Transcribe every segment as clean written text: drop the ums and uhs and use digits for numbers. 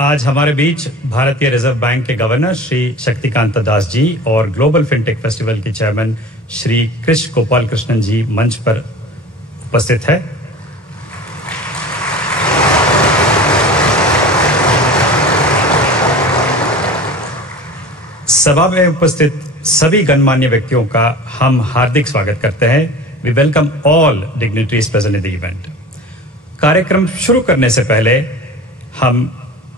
आज हमारे बीच भारतीय रिजर्व बैंक के गवर्नर श्री शक्तिकांत दास जी और ग्लोबल फिनटेक फेस्टिवल के चेयरमैन श्री कृष्ण गोपाल कृष्णन जी मंच पर उपस्थित है। सभा में उपस्थित सभी गणमान्य व्यक्तियों का हम हार्दिक स्वागत करते हैं। We welcome all dignitaries present in the event. कार्यक्रम शुरू करने से पहले हम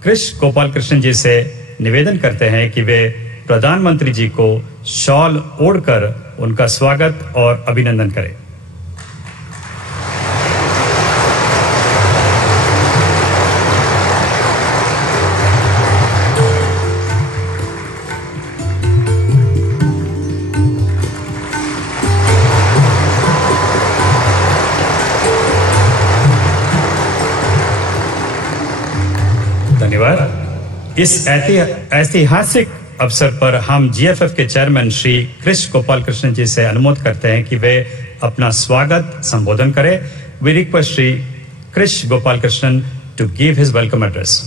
कृष्ण गोपाल कृष्णन जी से निवेदन करते हैं कि वे प्रधानमंत्री जी को शॉल ओढ़कर उनका स्वागत और अभिनंदन करें। इस ऐतिहासिक अवसर पर हम जीएफएफ के चेयरमैन श्री कृष्ण गोपाल कृष्णन जी से अनुरोध करते हैं कि वे अपना स्वागत संबोधन करें। We request Shri Krishna Gopal Krishnan to give his welcome address.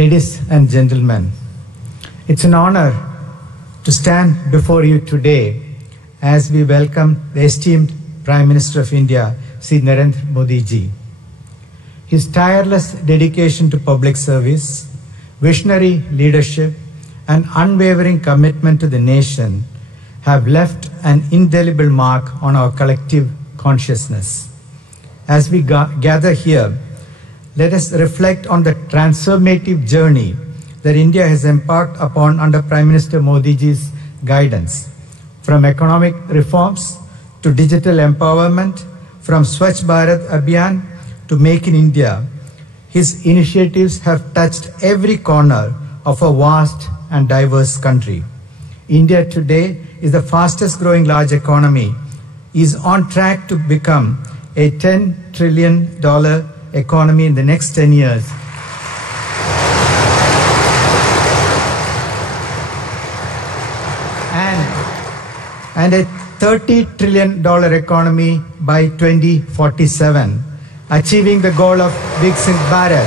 Ladies and gentlemen, it's an honor to stand before you today as we welcome the esteemed Prime Minister of India, Shri Narendra Modi ji. His tireless dedication to public service, visionary leadership, and unwavering commitment to the nation have left an indelible mark on our collective consciousness. As we gather here, let us reflect on the transformative journey that India has embarked upon under Prime Minister Modi ji's guidance. From economic reforms to digital empowerment, from Swachh Bharat Abhiyan to Make in India, his initiatives have touched every corner of a vast and diverse country. India today is the fastest growing large economy, is on track to become a $10 trillion economy in the next 10 years. And a $30 trillion economy by 2047, achieving the goal of Viksit Bharat.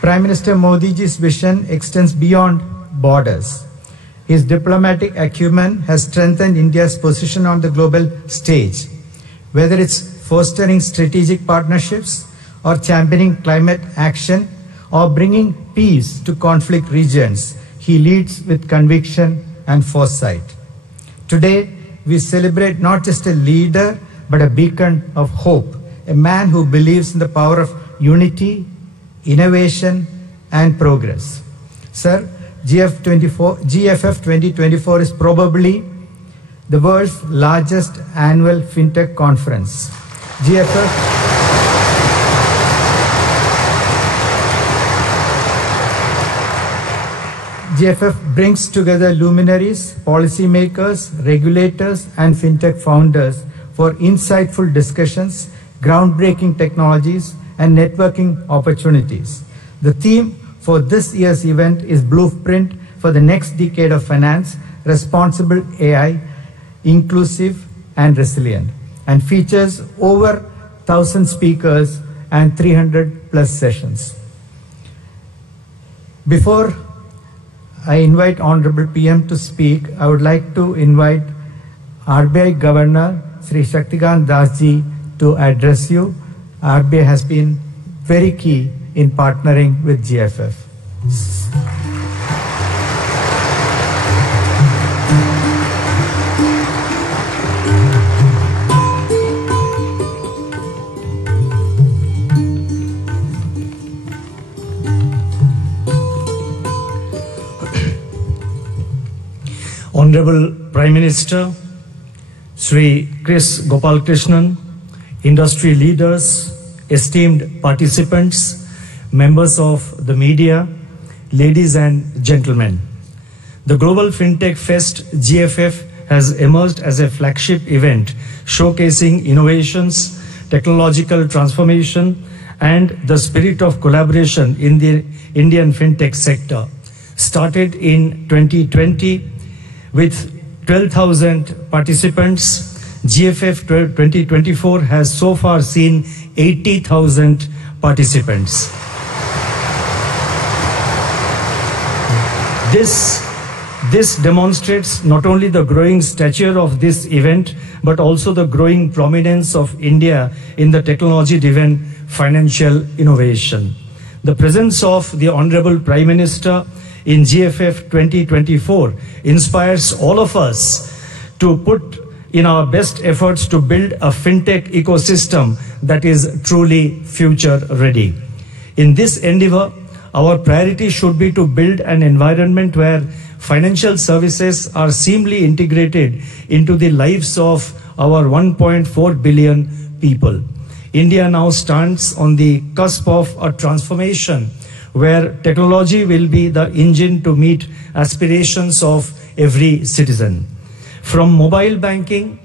Prime Minister Modi ji's vision extends beyond borders. His diplomatic acumen has strengthened India's position on the global stage. Whether it's fostering strategic partnerships or championing climate action, or bringing peace to conflict regions, he leads with conviction and foresight. Today, we celebrate not just a leader, but a beacon of hope, a man who believes in the power of unity, innovation, and progress. Sir, GFF 2024 is probably the world's largest annual fintech conference. GFF brings together luminaries, policymakers, regulators, and fintech founders for insightful discussions, groundbreaking technologies, and networking opportunities. The theme for this year's event is Blueprint for the Next Decade of Finance, Responsible AI, Inclusive and Resilient, and features over 1,000 speakers and 300+ sessions. Before I invite Honorable PM to speak, I would like to invite RBI Governor Shri Shaktikant Das ji to address you. RBI has been very key in partnering with GFF. Honorable Prime Minister, Shri Krish Gopal Krishnan, industry leaders, esteemed participants, members of the media, ladies and gentlemen. The Global FinTech Fest GFF has emerged as a flagship event showcasing innovations, technological transformation, and the spirit of collaboration in the Indian fintech sector. started in 2020 with 12,000 participants. GFF 2024 has so far seen 80,000 participants. This demonstrates not only the growing stature of this event, but also the growing prominence of India in the technology-driven financial innovation. The presence of the Honorable Prime Minister in GFF 2024 inspires all of us to put in our best efforts to build a fintech ecosystem that is truly future ready. In this endeavor, our priority should be to build an environment where financial services are seamlessly integrated into the lives of our 1.4 billion people. India now stands on the cusp of a transformation where technology will be the engine to meet aspirations of every citizen. From mobile banking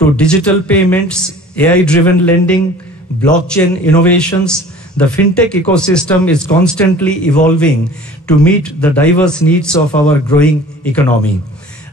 to digital payments, AI-driven lending, blockchain innovations, the fintech ecosystem is constantly evolving to meet the diverse needs of our growing economy.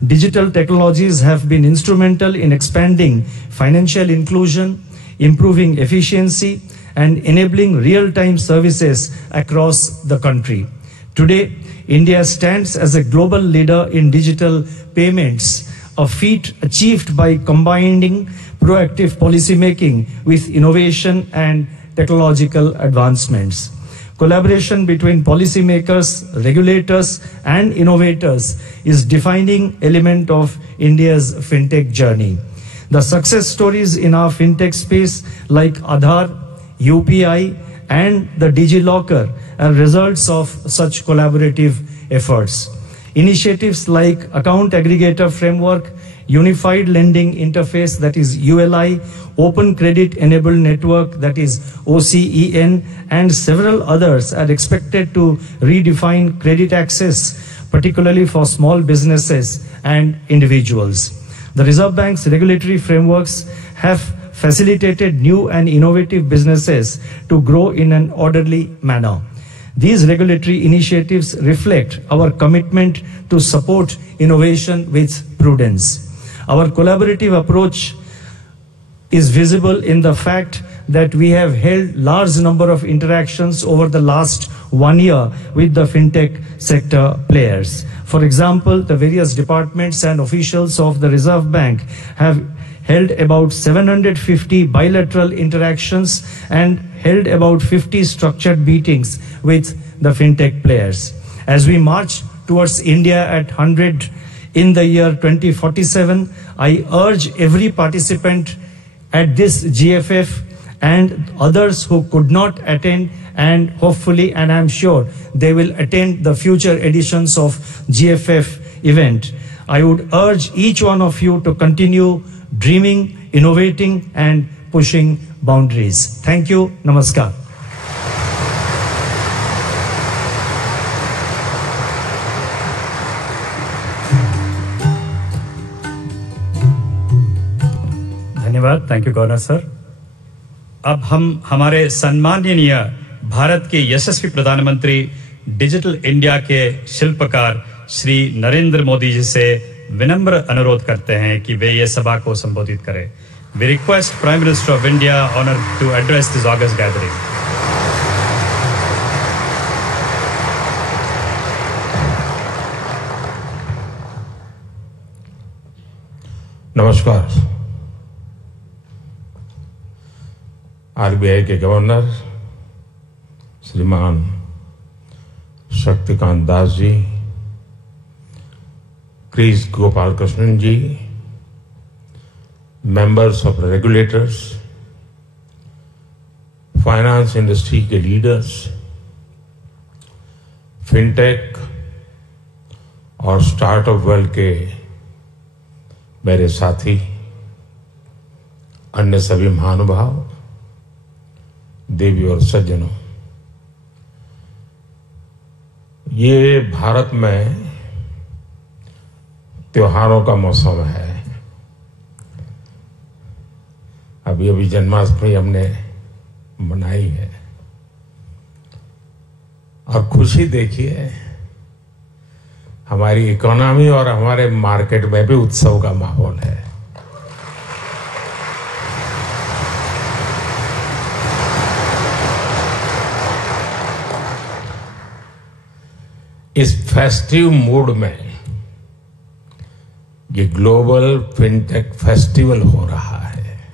Digital technologies have been instrumental in expanding financial inclusion, improving efficiency, and enabling real-time services across the country. Today, India stands as a global leader in digital payments, a feat achieved by combining proactive policymaking with innovation and technological advancements. Collaboration between policymakers, regulators, and innovators is defining element of India's fintech journey. The success stories in our fintech space like Aadhaar, UPI, and the DigiLocker are results of such collaborative efforts. Initiatives like Account Aggregator Framework, Unified Lending Interface, that is ULI, Open Credit Enabled Network, that is OCEN, and several others are expected to redefine credit access, particularly for small businesses and individuals. The Reserve Bank's regulatory frameworks have facilitated new and innovative businesses to grow in an orderly manner. These regulatory initiatives reflect our commitment to support innovation with prudence. Our collaborative approach is visible in the fact that we have held large number of interactions over the last 1 year with the fintech sector players. For example, the various departments and officials of the Reserve Bank have held about 750 bilateral interactions and held about 50 structured meetings with the fintech players. As we march towards India at 100 in the year 2047, I urge every participant at this GFF and others who could not attend, and hopefully, and I'm sure they will attend the future editions of GFF event. I would urge each one of you to continue dreaming, innovating, and pushing boundaries. Thank you. Namaskar. धन्यवाद. Thank you governor sir. अब हम हमारे सम्माननीय भारत के यशस्वी प्रधानमंत्री digital India के शिल्पकार श्री नरेंद्र मोदी जी से विनम्र अनुरोध करते हैं कि वे ये सभा को संबोधित करें. We request Prime Minister of India honored to address this august gathering. नमस्कार. आरबीआई के governor Shriman Shaktikanta Das ji, Kris Gopalakrishnan ji, members of regulators, finance industry के लीडर्स, फिनटेक और स्टार्टअप वर्ल्ड के मेरे साथी, अन्य सभी महानुभाव, देवी और सज्जनों, ये भारत में त्योहारों का मौसम है. अभी जन्माष्टमी हमने मनाई है और खुशी देखिए हमारी इकोनॉमी और हमारे मार्केट में भी उत्सव का माहौल है। इस फेस्टिव मूड में ये ग्लोबल फिनटेक फेस्टिवल हो रहा है।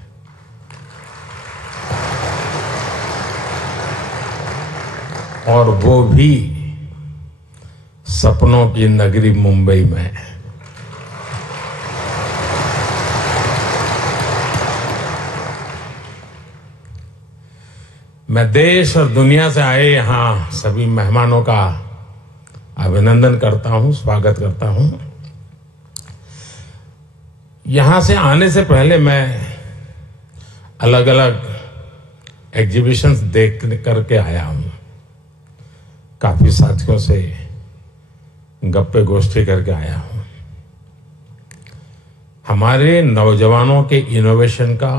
और वो भी सपनों की नगरी मुंबई में। मैं देश और दुनिया से आए यहां सभी मेहमानों का अभिनंदन करता हूं, स्वागत करता हूं। यहां से आने से पहले मैं अलग अलग एग्जीबिशंस देख करके आया हूं, काफी साथियों से गप्पे गोष्ठी करके आया हूं। हमारे नौजवानों के इनोवेशन का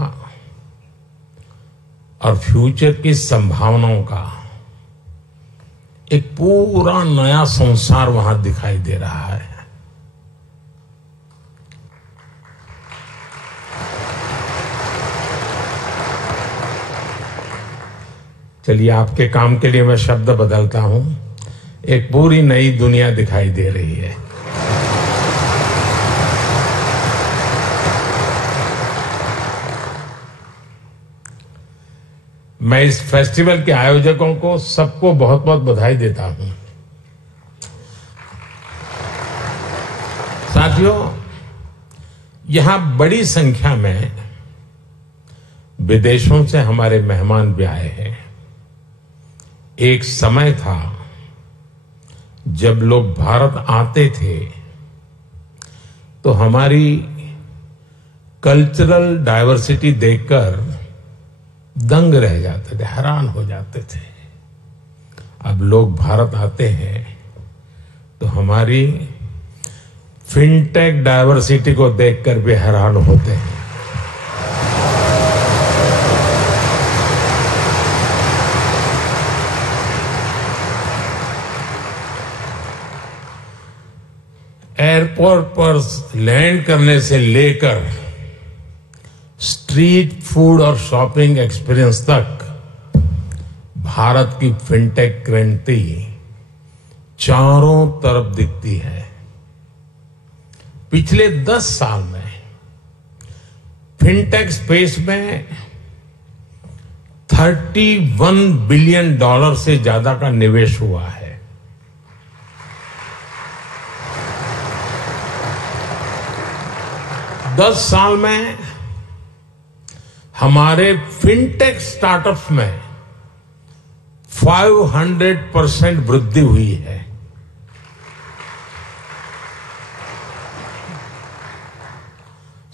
और फ्यूचर की संभावनाओं का एक पूरा नया संसार वहां दिखाई दे रहा है। चलिए, आपके काम के लिए मैं शब्द बदलता हूं। एक पूरी नई दुनिया दिखाई दे रही है। मैं इस फेस्टिवल के आयोजकों को सबको बहुत बहुत बधाई देता हूं। साथियों, यहां बड़ी संख्या में विदेशों से हमारे मेहमान भी आए हैं। एक समय था जब लोग भारत आते थे तो हमारी कल्चरल डाइवर्सिटी देखकर दंग रह जाते थे, हैरान हो जाते थे। अब लोग भारत आते हैं तो हमारी फिनटेक डाइवर्सिटी को देखकर भी हैरान होते हैं। एयरपोर्ट पर लैंड करने से लेकर स्ट्रीट फूड और शॉपिंग एक्सपीरियंस तक भारत की फिनटेक क्रांति चारों तरफ दिखती है। पिछले 10 साल में फिनटेक स्पेस में $31 बिलियन से ज्यादा का निवेश हुआ है। दस साल में हमारे फिनटेक स्टार्टअप्स में 500% वृद्धि हुई है।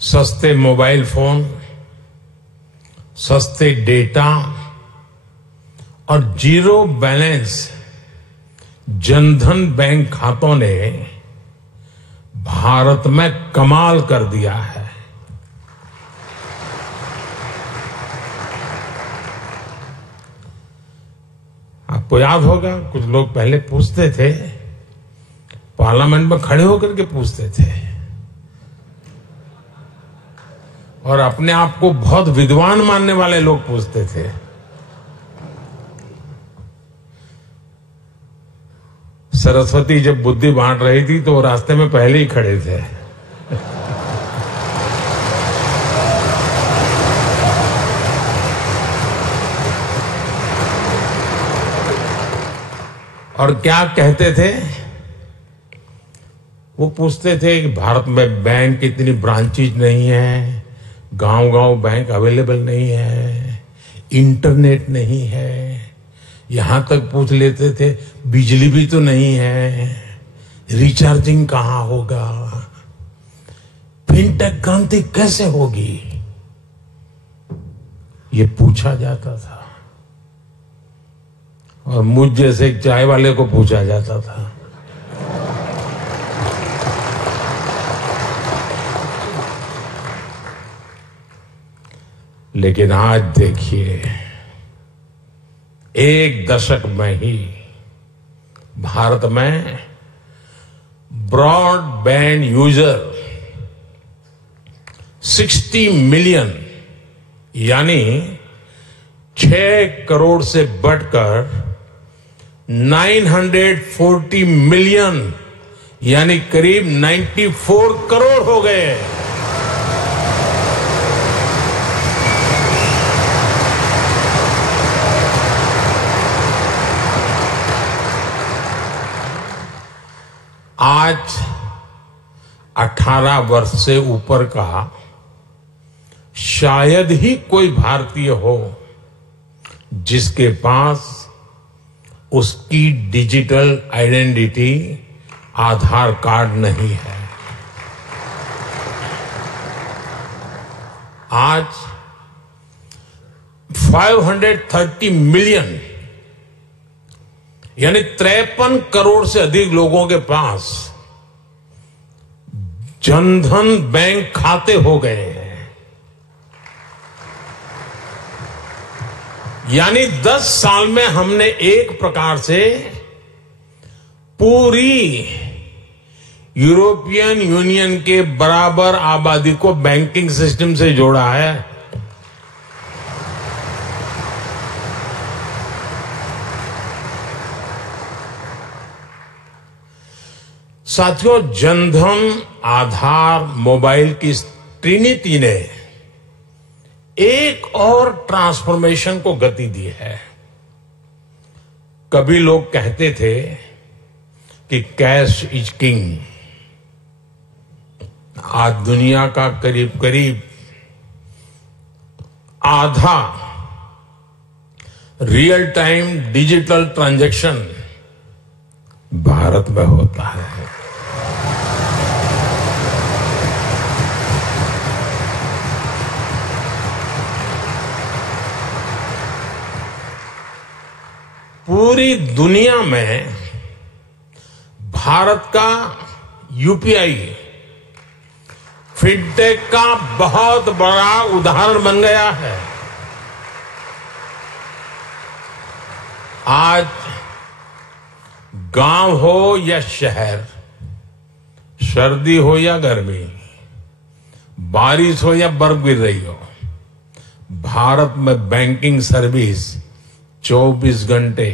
सस्ते मोबाइल फोन, सस्ते डेटा और जीरो बैलेंस जनधन बैंक खातों ने भारत में कमाल कर दिया है। आपको याद होगा, कुछ लोग पहले पूछते थे, पार्लियामेंट में खड़े होकर के पूछते थे और अपने आप को बहुत विद्वान मानने वाले लोग पूछते थे। सरस्वती जब बुद्धि बांट रही थी तो वो रास्ते में पहले ही खड़े थे। और क्या कहते थे? वो पूछते थे कि भारत में बैंक इतनी ब्रांचेज नहीं है, गांव-गांव बैंक अवेलेबल नहीं है, इंटरनेट नहीं है, यहां तक पूछ लेते थे बिजली भी तो नहीं है, रिचार्जिंग कहां होगा, फिनटेक क्रांति कैसे होगी, ये पूछा जाता था। और मुझ जैसे एक चाय वाले को पूछा जाता था। लेकिन आज देखिए, एक दशक में ही भारत में ब्रॉडबैंड यूजर 60 मिलियन यानी 6 करोड़ से बढ़कर 940 मिलियन यानी करीब 94 करोड़ हो गए। आज 18 वर्ष से ऊपर का शायद ही कोई भारतीय हो जिसके पास उसकी डिजिटल आइडेंटिटी आधार कार्ड नहीं है। आज 530 मिलियन यानी 53 करोड़ से अधिक लोगों के पास जनधन बैंक खाते हो गए हैं। यानी 10 साल में हमने एक प्रकार से पूरी यूरोपियन यूनियन के बराबर आबादी को बैंकिंग सिस्टम से जोड़ा है। साथियों, जनधन, आधार, मोबाइल की त्रिनीति ने एक और ट्रांसफॉर्मेशन को गति दी है। कभी लोग कहते थे कि कैश इज किंग। आज दुनिया का करीब करीब आधा real time digital transaction Bharat में होता है। पूरी दुनिया में भारत का यूपीआई फिनटेक का बहुत बड़ा उदाहरण बन गया है। आज गांव हो या शहर, सर्दी हो या गर्मी, बारिश हो या बर्फ गिर रही हो, भारत में बैंकिंग सर्विस 24 घंटे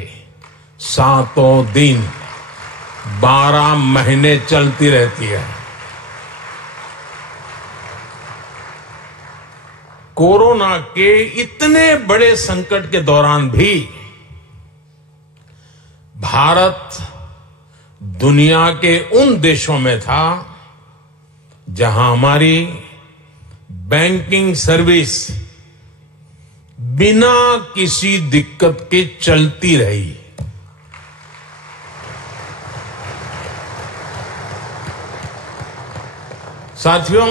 7 दिन 12 महीने चलती रहती है। कोरोना के इतने बड़े संकट के दौरान भी भारत दुनिया के उन देशों में था जहां हमारी बैंकिंग सर्विस बिना किसी दिक्कत के चलती रही। साथियों,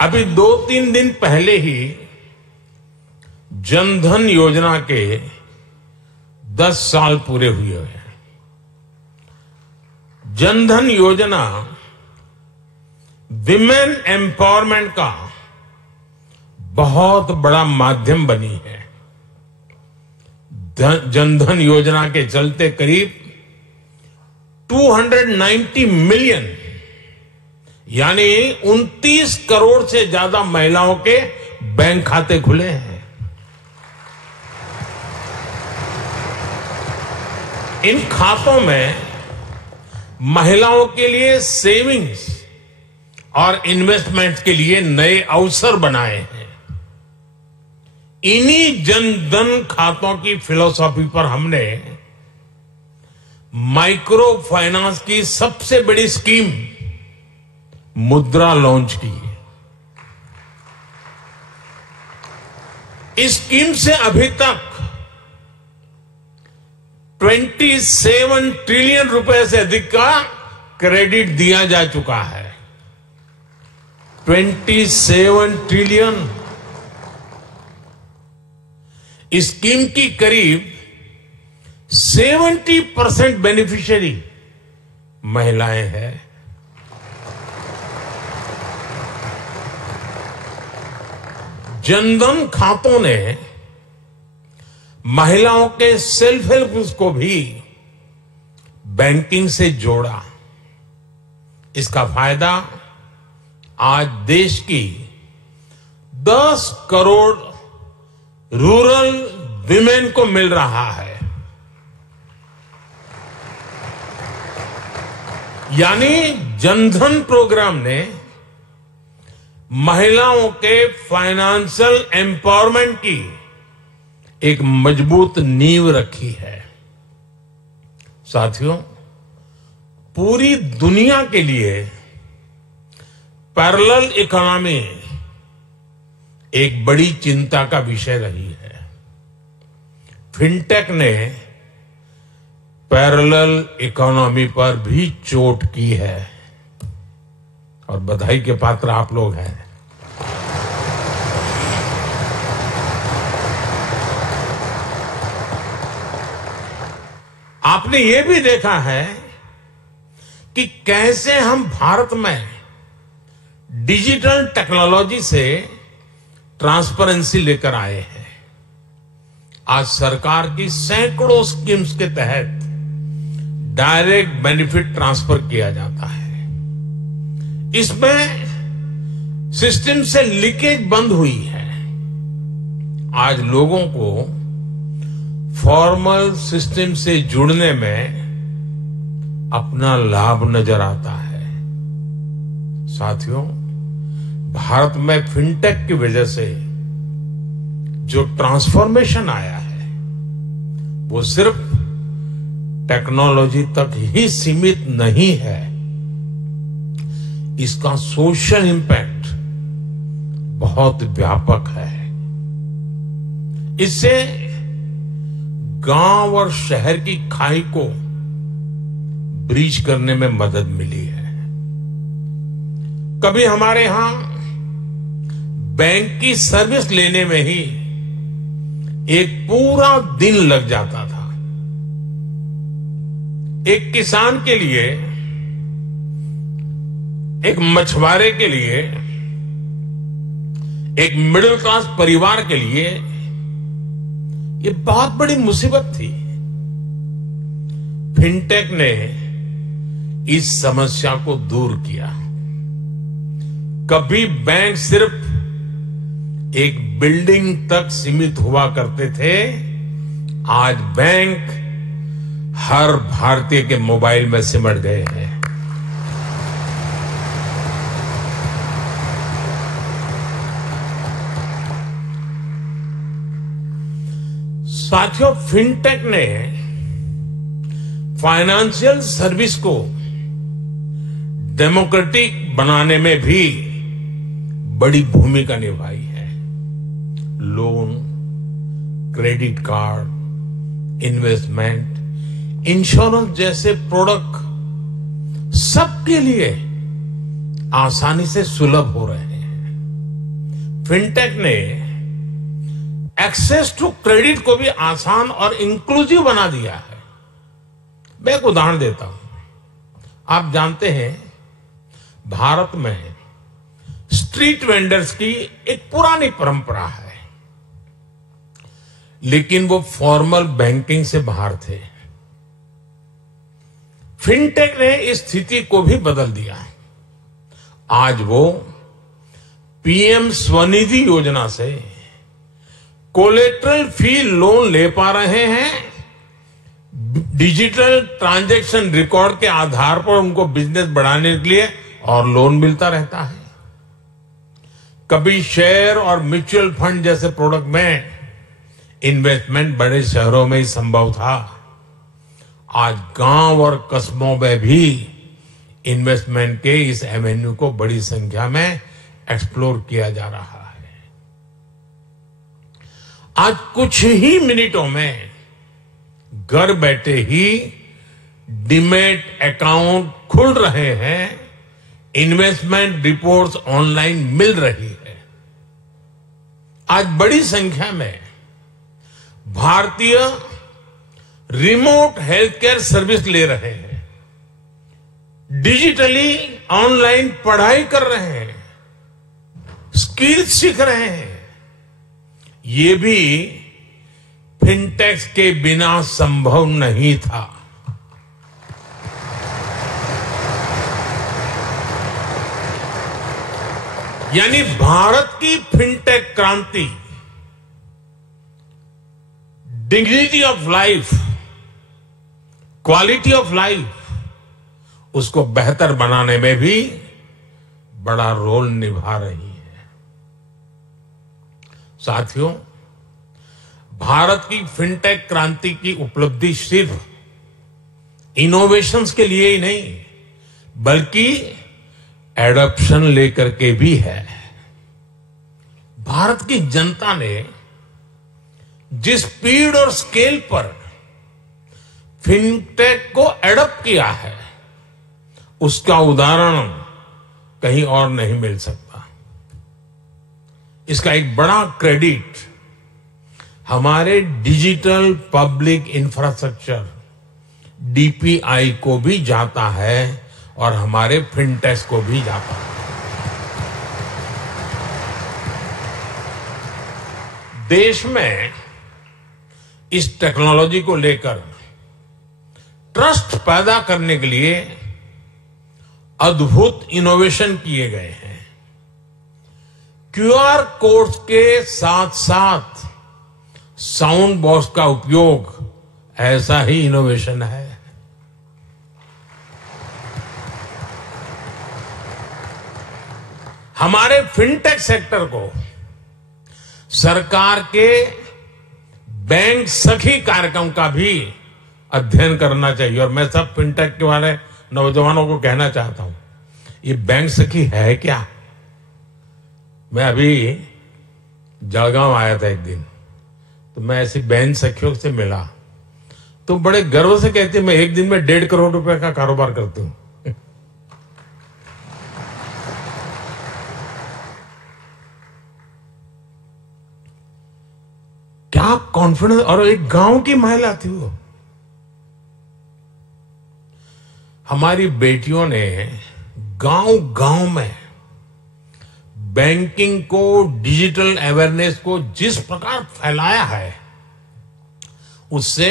अभी 2-3 दिन पहले ही जनधन योजना के 10 साल पूरे हुए हैं। जनधन योजना विमेन एम्पावरमेंट का बहुत बड़ा माध्यम बनी है। जनधन योजना के चलते करीब 290 मिलियन यानी 29 करोड़ से ज्यादा महिलाओं के बैंक खाते खुले हैं। इन खातों में महिलाओं के लिए सेविंग्स और इन्वेस्टमेंट के लिए नए अवसर बनाए हैं। इन्हीं जनधन खातों की फिलॉसफी पर हमने माइक्रो फाइनेंस की सबसे बड़ी स्कीम मुद्रा लॉन्च की। इस स्कीम से अभी तक 27 ट्रिलियन रुपए से अधिक का क्रेडिट दिया जा चुका है। 27 ट्रिलियन। इस स्कीम की करीब 70% बेनिफिशियरी महिलाएं हैं। जनधन खातों ने महिलाओं के सेल्फ हेल्प ग्रुप्स को भी बैंकिंग से जोड़ा। इसका फायदा आज देश की 10 करोड़ रूरल विमेन को मिल रहा है। यानी जनधन प्रोग्राम ने महिलाओं के फाइनेंशियल एम्पावरमेंट की एक मजबूत नींव रखी है। साथियों, पूरी दुनिया के लिए पैरेलल इकोनॉमी एक बड़ी चिंता का विषय रही है। फिनटेक ने पैरेलल इकोनॉमी पर भी चोट की है और बधाई के पात्र आप लोग हैं। आपने ये भी देखा है कि कैसे हम भारत में डिजिटल टेक्नोलॉजी से ट्रांसपेरेंसी लेकर आए हैं। आज सरकार की सैकड़ों स्कीम्स के तहत डायरेक्ट बेनिफिट ट्रांसफर किया जाता है। इसमें सिस्टम से लीकेज बंद हुई है। आज लोगों को फॉर्मल सिस्टम से जुड़ने में अपना लाभ नजर आता है। साथियों, भारत में फिनटेक की वजह से जो ट्रांसफॉर्मेशन आया है वो सिर्फ टेक्नोलॉजी तक ही सीमित नहीं है। इसका सोशल इंपैक्ट बहुत व्यापक है। इससे गांव और शहर की खाई को ब्रीच करने में मदद मिली है। कभी हमारे यहां बैंक की सर्विस लेने में ही एक पूरा दिन लग जाता था। एक किसान के लिए, एक मछुआरे के लिए, एक मिडिल क्लास परिवार के लिए ये बहुत बड़ी मुसीबत थी। फिनटेक ने इस समस्या को दूर किया। कभी बैंक सिर्फ एक बिल्डिंग तक सीमित हुआ करते थे, आज बैंक हर भारतीय के मोबाइल में सिमट गए हैं। साथियों, फिनटेक ने फाइनेंशियल सर्विस को डेमोक्रेटिक बनाने में भी बड़ी भूमिका निभाई है। Loan, credit card, investment, insurance जैसे प्रोडक्ट सबके लिए आसानी से सुलभ हो रहे हैं। फिनटेक ने एक्सेस टू क्रेडिट को भी आसान और इंक्लूसिव बना दिया है। मैं एक उदाहरण देता हूं। आप जानते हैं, भारत में स्ट्रीट वेंडर्स की एक पुरानी परंपरा है, लेकिन वो फॉर्मल बैंकिंग से बाहर थे। फिनटेक ने इस स्थिति को भी बदल दिया। आज वो पीएम स्वनिधि योजना से कोलेटरल फ्री लोन ले पा रहे हैं। डिजिटल ट्रांजैक्शन रिकॉर्ड के आधार पर उनको बिजनेस बढ़ाने के लिए और लोन मिलता रहता है। कभी शेयर और म्यूचुअल फंड जैसे प्रोडक्ट में इन्वेस्टमेंट बड़े शहरों में ही संभव था। आज गांव और कस्बों में भी इन्वेस्टमेंट के इस एवेन्यू को बड़ी संख्या में एक्सप्लोर किया जा रहा है। आज कुछ ही मिनटों में घर बैठे ही डीमैट अकाउंट खुल रहे हैं, इन्वेस्टमेंट रिपोर्ट्स ऑनलाइन मिल रही है। आज बड़ी संख्या में भारतीय रिमोट हेल्थ केयर सर्विस ले रहे हैं, डिजिटली ऑनलाइन पढ़ाई कर रहे हैं, स्किल सीख रहे हैं। ये भी फिनटेक के बिना संभव नहीं था। यानी भारत की फिनटेक क्रांति dignity of life, quality of life, उसको बेहतर बनाने में भी बड़ा रोल निभा रही है। साथियों, भारत की फिनटेक क्रांति की उपलब्धि सिर्फ इनोवेशंस के लिए ही नहीं, बल्कि एडॉप्शन लेकर के भी है। भारत की जनता ने जिस स्पीड और स्केल पर फिनटेक को एडॉप्ट किया है, उसका उदाहरण कहीं और नहीं मिल सकता। इसका एक बड़ा क्रेडिट हमारे डिजिटल पब्लिक इंफ्रास्ट्रक्चर डीपीआई को भी जाता है और हमारे फिनटेक्स को भी जाता है। देश में इस टेक्नोलॉजी को लेकर ट्रस्ट पैदा करने के लिए अद्भुत इनोवेशन किए गए हैं। क्यूआर कोड के साथ साथ साउंड बॉक्स का उपयोग ऐसा ही इनोवेशन है। हमारे फिनटेक सेक्टर को सरकार के बैंक सखी कार्यक्रम का भी अध्ययन करना चाहिए। और मैं सब फिनटेक के वाले नौजवानों को कहना चाहता हूं, ये बैंक सखी है क्या? मैं अभी जलगांव आया था एक दिन, तो मैं ऐसी बैंक सखियों से मिला, तो बड़े गर्व से कहते मैं एक दिन में 1.5 करोड़ रुपए का कारोबार करती हूं। क्या कॉन्फिडेंस! और एक गांव की महिला थी वो। हमारी बेटियों ने गांव गांव में बैंकिंग को, डिजिटल अवेयरनेस को जिस प्रकार फैलाया है, उससे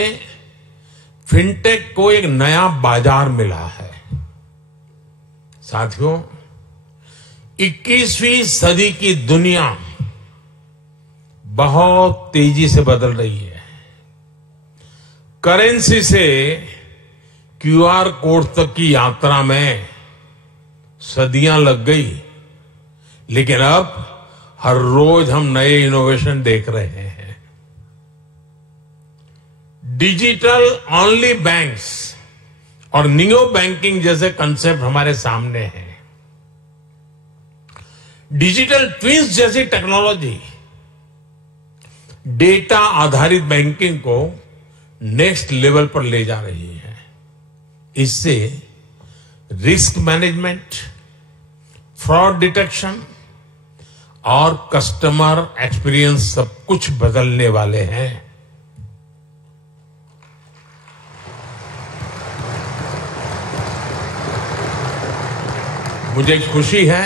फिनटेक को एक नया बाजार मिला है। साथियों, 21वीं सदी की दुनिया बहुत तेजी से बदल रही है। करेंसी से क्यूआर कोड तक की यात्रा में सदियां लग गई, लेकिन अब हर रोज हम नए इनोवेशन देख रहे हैं। डिजिटल ओनली बैंक्स और नियो बैंकिंग जैसे कंसेप्ट हमारे सामने हैं। डिजिटल ट्विंस जैसी टेक्नोलॉजी डेटा आधारित बैंकिंग को नेक्स्ट लेवल पर ले जा रही है। इससे रिस्क मैनेजमेंट, फ्रॉड डिटेक्शन और कस्टमर एक्सपीरियंस सब कुछ बदलने वाले हैं। मुझे खुशी है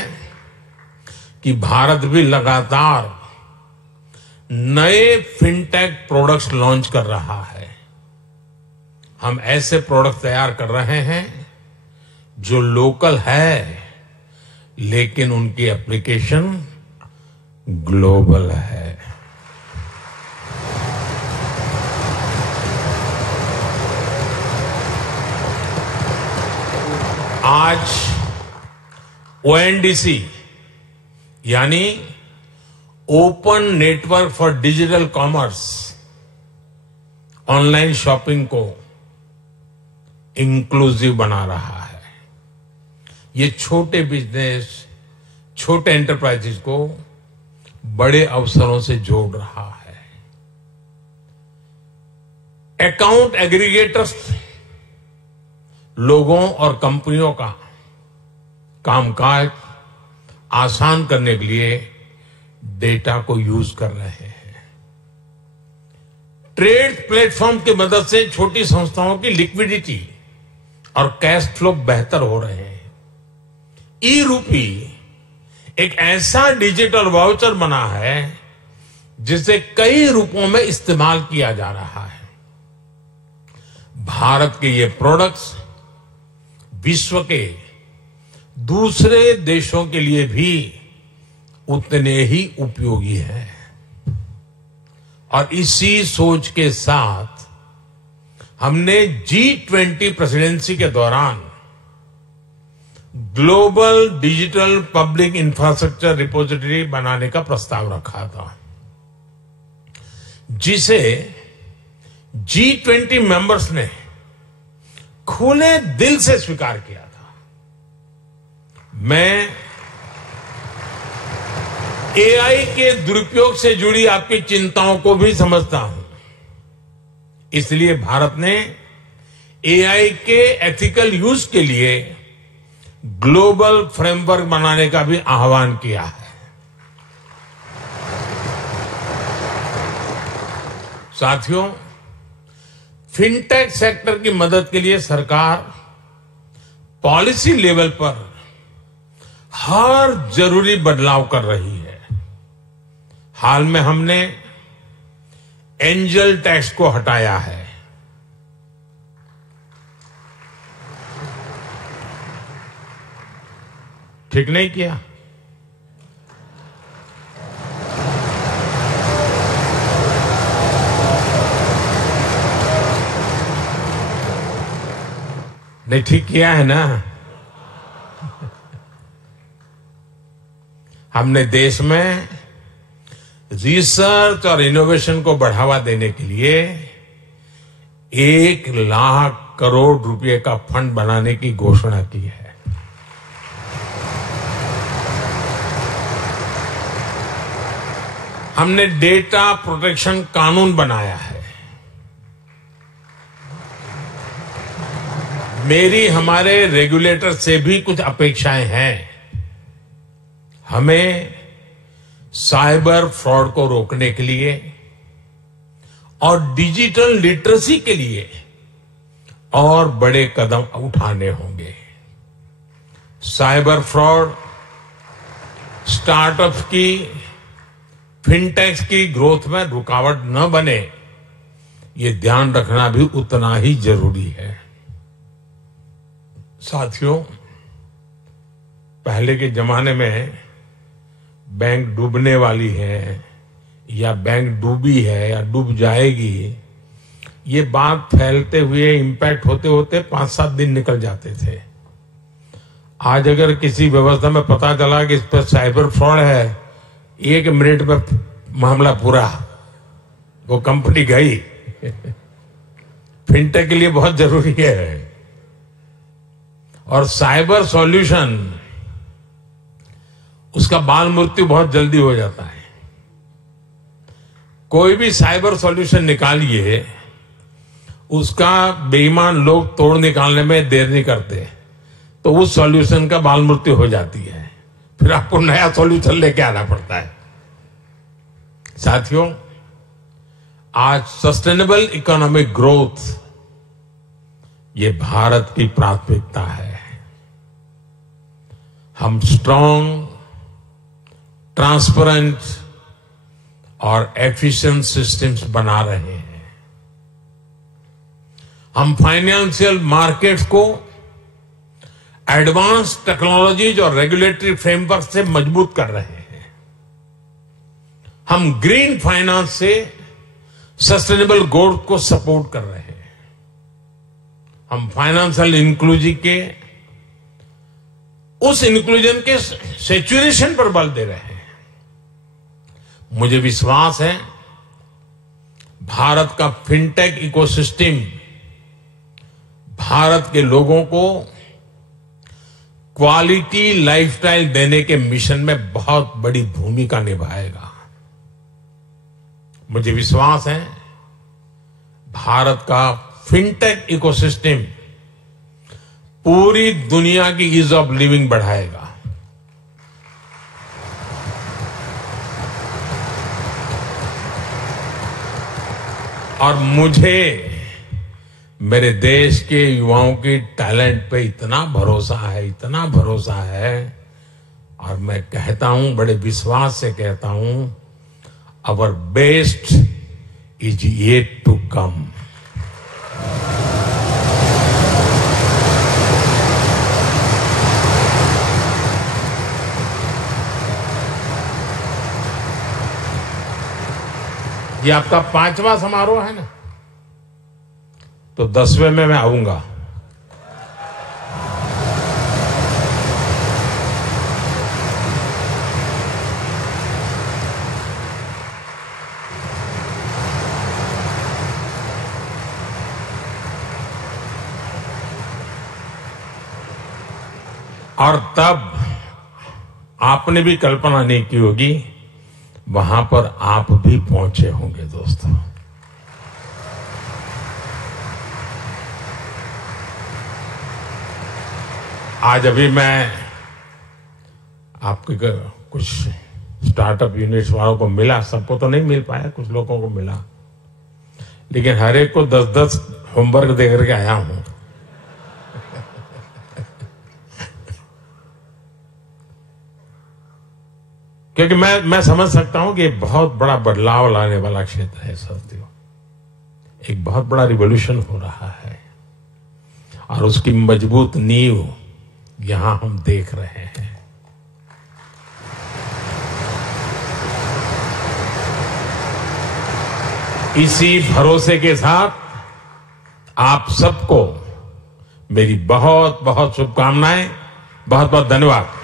कि भारत भी लगातार नए फिनटेक प्रोडक्ट्स लॉन्च कर रहा है। हम ऐसे प्रोडक्ट तैयार कर रहे हैं जो लोकल है, लेकिन उनकी एप्लीकेशन ग्लोबल है। आज ओएनडीसी यानी open network for digital commerce online shopping को इंक्लूसिव बना रहा है। ये छोटे बिजनेस, छोटे एंटरप्राइजेस को बड़े अवसरों से जोड़ रहा है। अकाउंट एग्रीगेटर्स लोगों और कंपनियों का कामकाज आसान करने के लिए डेटा को यूज कर रहे हैं। ट्रेड प्लेटफॉर्म की मदद से छोटी संस्थाओं की लिक्विडिटी और कैश फ्लो बेहतर हो रहे हैं। ई रूपी एक ऐसा डिजिटल वाउचर बना है जिसे कई रूपों में इस्तेमाल किया जा रहा है। भारत के ये प्रोडक्ट्स विश्व के दूसरे देशों के लिए भी उतने ही उपयोगी हैं। और इसी सोच के साथ हमने G20 प्रेसिडेंसी के दौरान global digital public infrastructure repository बनाने का प्रस्ताव रखा था, जिसे G20 मेंबर्स ने खुले दिल से स्वीकार किया था। मैं AI के दुरुपयोग से जुड़ी आपकी चिंताओं को भी समझता हूं, इसलिए भारत ने AI के एथिकल यूज के लिए ग्लोबल फ्रेमवर्क बनाने का भी आह्वान किया है। साथियों, फिनटेक सेक्टर की मदद के लिए सरकार पॉलिसी लेवल पर हर जरूरी बदलाव कर रही है। हाल में हमने एंजल टैक्स को हटाया है। ठीक नहीं किया? नहीं, ठीक किया है ना? हमने देश में रिसर्च और इनोवेशन को बढ़ावा देने के लिए 1 लाख करोड़ रुपए का फंड बनाने की घोषणा की है। हमने डेटा प्रोटेक्शन कानून बनाया है। मेरी हमारे रेगुलेटर से भी कुछ अपेक्षाएं हैं। हमें साइबर फ्रॉड को रोकने के लिए और डिजिटल लिटरेसी के लिए और बड़े कदम उठाने होंगे। साइबर फ्रॉड स्टार्टअप्स की, फिनटेक्स की ग्रोथ में रुकावट न बने, ये ध्यान रखना भी उतना ही जरूरी है। साथियों, पहले के जमाने में बैंक डूबने वाली है या बैंक डूबी है या डूब जाएगी, ये बात फैलते हुए इम्पैक्ट होते होते 5-7 दिन निकल जाते थे। आज अगर किसी व्यवस्था में पता चला कि इस पर साइबर फ्रॉड है, 1 मिनट में मामला पूरा, वो कंपनी गई। फिनटेक के लिए बहुत जरूरी है। और साइबर सॉल्यूशन, उसका बाल मृत्यु बहुत जल्दी हो जाता है। कोई भी साइबर सॉल्यूशन निकालिए, उसका बेईमान लोग तोड़ निकालने में देर नहीं करते, तो उस सॉल्यूशन का बाल मृत्यु हो जाती है। फिर आपको नया सॉल्यूशन लेके आना पड़ता है। साथियों, आज सस्टेनेबल इकोनॉमिक ग्रोथ, ये भारत की प्राथमिकता है। हम स्ट्रांग, ट्रांसपेरेंट और एफिशिएंट सिस्टम्स बना रहे हैं। हम फाइनेंशियल मार्केट्स को एडवांस टेक्नोलॉजीज और रेगुलेटरी फ्रेमवर्क से मजबूत कर रहे हैं। हम ग्रीन फाइनेंस से सस्टेनेबल ग्रोथ को सपोर्ट कर रहे हैं। हम फाइनेंशियल इंक्लूजन के सैचुरेशन पर बल दे रहे हैं। मुझे विश्वास है, भारत का फिनटेक इकोसिस्टम भारत के लोगों को क्वालिटी लाइफस्टाइल देने के मिशन में बहुत बड़ी भूमिका निभाएगा। मुझे विश्वास है, भारत का फिनटेक इकोसिस्टम पूरी दुनिया की ईज ऑफ लिविंग बढ़ाएगा। और मुझे मेरे देश के युवाओं के टैलेंट पे इतना भरोसा है, और मैं कहता हूं, बड़े विश्वास से कहता हूं, our best is yet to come. ये आपका 5वां समारोह है ना, तो 10वें में मैं आऊंगा। और तब आपने भी कल्पना नहीं की होगी, वहां पर आप भी पहुंचे होंगे दोस्तों। आज अभी मैं आपके कुछ स्टार्टअप यूनिट्स वालों को मिला, सबको तो नहीं मिल पाया, कुछ लोगों को मिला, लेकिन हर एक को 10-10 होमवर्क दे करके आया हूं। क्योंकि मैं समझ सकता हूं कि ये बहुत बड़ा बदलाव लाने वाला क्षेत्र है साथियों। एक बहुत बड़ा रिवॉल्यूशन हो रहा है और उसकी मजबूत नींव यहां हम देख रहे हैं। इसी भरोसे के साथ आप सबको मेरी बहुत बहुत शुभकामनाएं, बहुत बहुत धन्यवाद।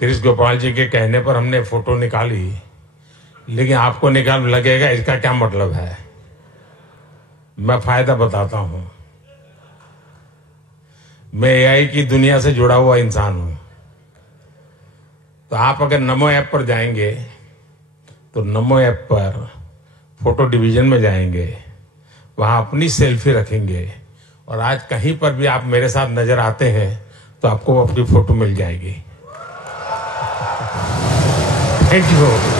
कृष्ण गोपाल जी के कहने पर हमने फोटो निकाली, लेकिन आपको निकाल लगेगा इसका क्या मतलब है। मैं फायदा बताता हूं। मैं एआई की दुनिया से जुड़ा हुआ इंसान हूं। तो आप अगर नमो ऐप पर जाएंगे तो नमो ऐप पर फोटो डिवीजन में जाएंगे, वहां अपनी सेल्फी रखेंगे और आज कहीं पर भी आप मेरे साथ नजर आते हैं तो आपको अपनी फोटो मिल जाएगी। Thank you.